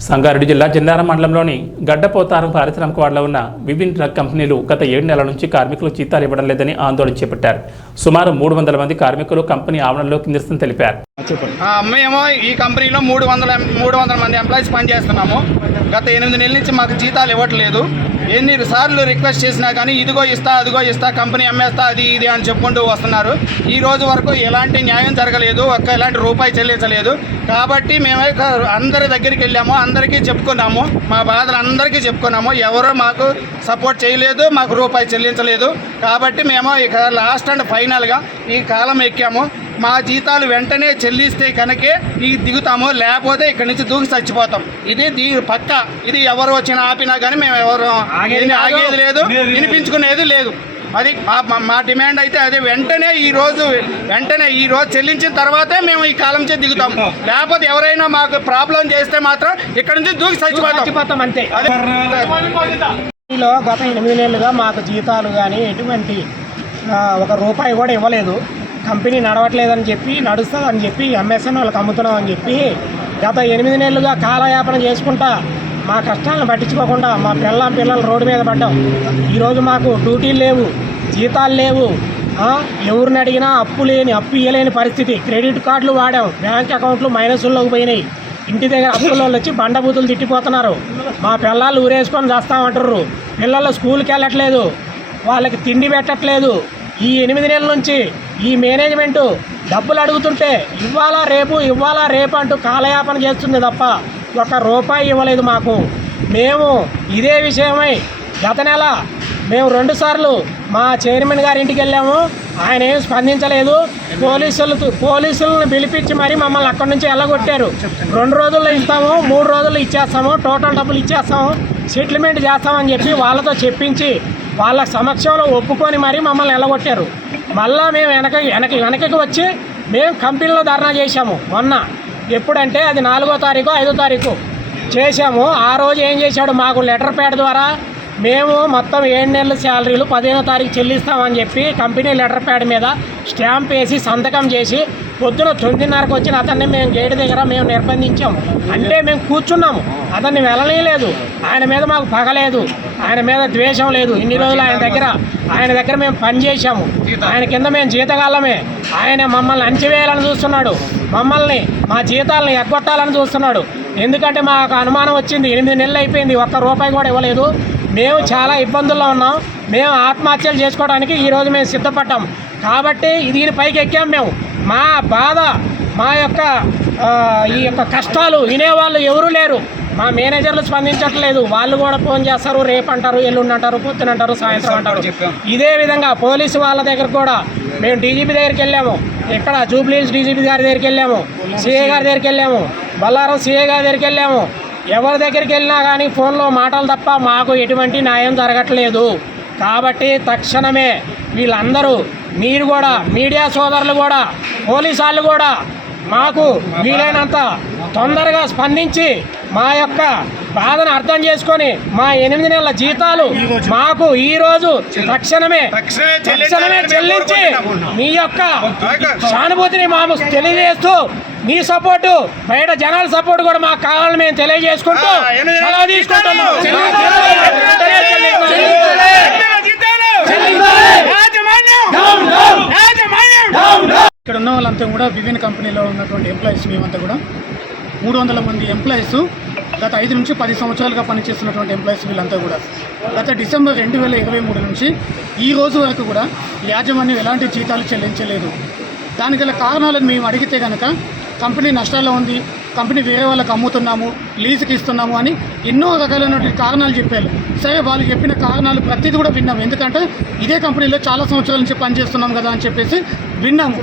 సంగారెడ్డి జిల్లా జిన్నారం మండలంలోని గడ్డపోతారం పారిశ్రామిక వాడలో ఉన్న విభిన్ డ్రగ్ కంపెనీలు గత ఏడు నెలల నుంచి కార్మికులు జీతాలు ఇవ్వడం లేదని ఆందోళన చేపట్టారు. సుమారు మూడు వందల మంది కార్మికులు కంపెనీ ఆవరణలోకి నిరసన తెలిపారు. ఆ, మేము ఈ కంపెనీలో మూడు వందల మూడు వందల మంది ఎంప్లాయీస్ పనిచేస్తున్నాము. గత ఎనిమిది నెలల నుంచి మాకు జీతాలు ఇవ్వట్లేదు. ఎన్ని సార్లు రిక్వెస్ట్ చేసినా కానీ ఇదిగో ఇస్తా అదిగో ఇస్తా కంపెనీ అమ్మేస్తా అది ఇది అని చెప్పుకుంటూ వస్తున్నారు. ఈ రోజు వరకు ఎలాంటి న్యాయం జరగలేదు ఒక్క ఎలాంటి రూపాయి చెల్లించలేదు. కాబట్టి మేము అందరి దగ్గరికి వెళ్ళాము అందరికీ చెప్పుకున్నాము. మా బాధలు అందరికీ చెప్పుకున్నాము. ఎవరో మాకు సపోర్ట్ చేయలేదు మాకు రూపాయి చెల్లించలేదు. కాబట్టి మేము ఇక లాస్ట్ అండ్ ఫైనల్గా ఈ కాలం ఎక్కాము. మా జీతాలు వెంటనే చెల్లిస్తే కనుకే ఈ దిగుతాము లేకపోతే ఇక్కడి నుంచి దూకి చచ్చిపోతాం. ఇది దీ పక్క. ఇది ఎవరు వచ్చినా ఆపినా కానీ మేము ఎవరు ఆగేది లేదు. వినిపించుకునేది లేదు. అది మా- డిమాండ్ అయితే అదే. వెంటనే ఈ రోజు వెంటనే ఈ రోజు చెల్లించిన తర్వాతే మేము ఈ కాలం నుంచి దిగుతాం. లేకపోతే ఎవరైనా మాకు ప్రాబ్లం చేస్తే మాత్రం ఇక్కడ నుంచి దూకి చచ్చిపోతాం. అంతే. గత ఎనిమిది నెలలుగా మాకు జీతాలు కానీ ఎటువంటి ఒక రూపాయి కూడా ఇవ్వలేదు. కంపెనీ నడవట్లేదని చెప్పి నడుస్తుందని చెప్పి ఎంఎస్ఎన్ వాళ్ళకి అమ్ముతున్నాం అని చెప్పి గత ఎనిమిది నెలలుగా కాలయాపన చేసుకుంటా మా కష్టాలను పట్టించుకోకుండా మా పిల్ల పిల్లలు రోడ్డు మీద పడ్డాం. ఈరోజు మాకు డ్యూటీలు లేవు జీతాలు లేవు ఎవరిని అడిగినా అప్పు లేని అప్పు ఇవ్వలేని పరిస్థితి. క్రెడిట్ కార్డులు వాడాం బ్యాంక్ అకౌంట్లు మైనస్లోకి పోయినాయి. ఇంటి దగ్గర అప్పుల వాళ్ళు వచ్చి బండబూతులు తిట్టిపోతున్నారు. మా పిల్లలు ఊరేసుకొని చేస్తామంటారు పిల్లలు స్కూల్కి వెళ్ళట్లేదు వాళ్ళకి తిండి పెట్టట్లేదు. ఈ ఎనిమిది నెలల నుంచి ఈ మేనేజ్మెంటు డబ్బులు అడుగుతుంటే ఇవ్వాలా రేపు ఇవ్వాలా రేపు అంటూ కాలయాపన చేస్తుంది తప్ప ఒక రూపాయి ఇవ్వలేదు మాకు. మేము ఇదే విషయమై గత నెల మేము రెండుసార్లు మా చైర్మన్ గారి ఇంటికి వెళ్ళాము. ఆయన ఏం స్పందించలేదు. పోలీసులు పోలీసులను పిలిపించి మరి మమ్మల్ని అక్కడి నుంచి వెళ్ళగొట్టారు రెండు రోజుల్లో ఇస్తాము మూడు రోజుల్లో ఇచ్చేస్తాము టోటల్ డబ్బులు ఇచ్చేస్తాము సెటిల్మెంట్ చేస్తామని చెప్పి వాళ్ళతో చెప్పించి వాళ్ళ సమక్షంలో ఒప్పుకొని మరి మమ్మల్ని వెళ్ళగొట్టారు మళ్ళా మేము వెనక వెనక వెనకకి వచ్చి మేము కంపెనీలో ధర్నా చేశాము. మొన్న ఎప్పుడంటే అది నాలుగో తారీఖు ఐదో తారీఖు చేశాము. ఆ రోజు ఏం చేశాడు మాకు లెటర్ ప్యాడ్ ద్వారా మేము మొత్తం ఏడు నెలల శాలరీలు పదిహేనో తారీఖు చెల్లిస్తామని చెప్పి కంపెనీ లెటర్ ప్యాడ్ మీద స్టాంప్ వేసి సంతకం చేసి పొద్దున తొమ్మిదిన్నరకు వచ్చిన అతన్ని మేము గేటు దగ్గర మేము నిర్బంధించాము అంటే మేము కూర్చున్నాము. అతన్ని వెళ్ళలేదు ఆయన మీద మాకు పగలేదు ఆయన మీద ద్వేషం లేదు. ఇన్ని రోజులు ఆయన దగ్గర ఆయన దగ్గర మేము పనిచేసాము ఆయన కింద మేము జీతగాళ్ళమే. ఆయన మమ్మల్ని అంచివేయాలని చూస్తున్నాడు. మమ్మల్ని మా జీతాలను ఎగ్గొట్టాలని చూస్తున్నాడు. ఎందుకంటే మాకు అనుమానం వచ్చింది. ఎనిమిది నెలలు అయిపోయింది. ఒక్క రూపాయి కూడా ఇవ్వలేదు. మేము చాలా ఇబ్బందుల్లో ఉన్నాం. మేము ఆత్మహత్యలు చేసుకోవడానికి ఈరోజు మేము సిద్ధపడ్డాం. కాబట్టి దీని పైకి ఎక్కాం మేము. మా బాధ మా యొక్క ఈ యొక్క కష్టాలు వినేవాళ్ళు ఎవరు లేరు. మా మేనేజర్లు స్పందించట్లేదు. వాళ్ళు కూడా ఫోన్ చేస్తారు రేపు అంటారు ఎల్లుండి అంటారు పొద్దున అంటారు సాయంత్రం అంటారు. ఇదే విధంగా పోలీసు వాళ్ళ దగ్గర కూడా మేము డీజీపీ దగ్గరికి వెళ్ళాము. ఇక్కడ జూబ్లీస్ డీజీపీ గారి దగ్గరికి వెళ్ళాము. సిఏ గారి దగ్గరికి వెళ్ళాము. బల్లారం సిఏ గారి దగ్గరికి వెళ్ళాము. ఎవరి దగ్గరికి వెళ్ళినా కానీ ఫోన్లో మాటలు తప్ప మాకు ఎటువంటి న్యాయం జరగట్లేదు. కాబట్టి తక్షణమే వీళ్ళందరూ మీరు కూడా మీడియా సోదరులు కూడా పోలీసు వాళ్ళు కూడా మాకు వీలైనంత తొందరగా స్పందించి మా యొక్క బాధను అర్థం చేసుకొని మా ఎనిమిది నెలల జీతాలు మాకు ఈ రోజు తక్షణమే తక్షణమే చెల్లించి మీ యొక్క సానుభూతిని మాకు తెలియజేస్తూ మీ సపోర్టు బయట జనాల సపోర్ట్ కూడా మాకు కావాలని మేము తెలియజేసుకుంటూ సెలవు తీసుకుంటున్నాం ఇక్కడ ఉన్న వాళ్ళంతా కూడా విభిన్న కంపెనీలో ఉన్నటువంటి ఎంప్లాయీస్ మేమంతా కూడా మూడు వందల మంది ఎంప్లాయీస్ గత ఐదు నుంచి పది సంవత్సరాలుగా పనిచేస్తున్నటువంటి ఎంప్లాయీస్ వీళ్ళంతా కూడా గత డిసెంబర్ రెండు వేల ఇరవై మూడు నుంచి ఈ రోజు వరకు కూడా యాజమాన్యం ఎలాంటి జీతాలు చెల్లించలేదు దానికి గల కారణాలను మేము అడిగితే కనుక కంపెనీ నష్టాల్లో ఉంది కంపెనీ వేరే వాళ్ళకి అమ్ముతున్నాము లీజుకి ఇస్తున్నాము అని ఎన్నో రకాలైనటువంటి కారణాలు చెప్పారు. సరే వాళ్ళు చెప్పిన కారణాలు ప్రతిదీ కూడా విన్నాము ఎందుకంటే ఇదే కంపెనీలో చాలా సంవత్సరాల నుంచి పనిచేస్తున్నాం కదా అని చెప్పేసి విన్నాము.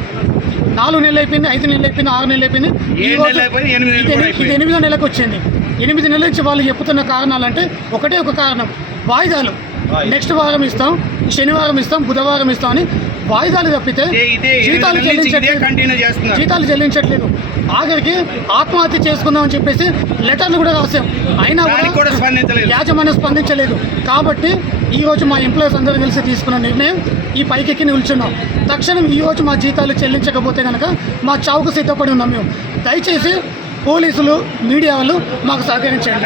నాలుగు నెలలు అయిపోయింది ఐదు నెలలు అయిపోయింది ఆరు నెలలు అయిపోయింది. ఇది ఎనిమిదో నెలకు వచ్చింది. ఎనిమిది నెలల నుంచి వాళ్ళు చెప్తున్న కారణాలు అంటే ఒకటే ఒక కారణం. వాయిదాలు. నెక్స్ట్ వారం ఇస్తాం. శనివారం ఇస్తాం బుధవారం ఇస్తాం అని వాయిదాలు తప్పితే ఇదే- ఇదే ఎనిమిది జీతాలు చెల్లించట్లేదు. కంటిన్యూ చేస్తున్నారు. జీతాలు చెల్లించట్లేదు. ఆఖరికి ఆత్మహత్య చేసుకుందామని చెప్పేసి లెటర్లు కూడా రాసాం అయినా కూడా స్పందించలేదు. యాజమాన్యం స్పందించలేదు. కాబట్టి ఈ రోజు మా ఎంప్లాయీస్ అందరూ కలిసి తీసుకున్న నిర్ణయం ఈ పైకెక్కి నిల్చున్నాం. తక్షణం ఈ రోజు మా జీతాలు చెల్లించకపోతే కనుక మా చావుకు సిద్ధపడి ఉన్నాం మేము. దయచేసి పోలీసులు మీడియా వాళ్ళు మాకు సహకరించండి.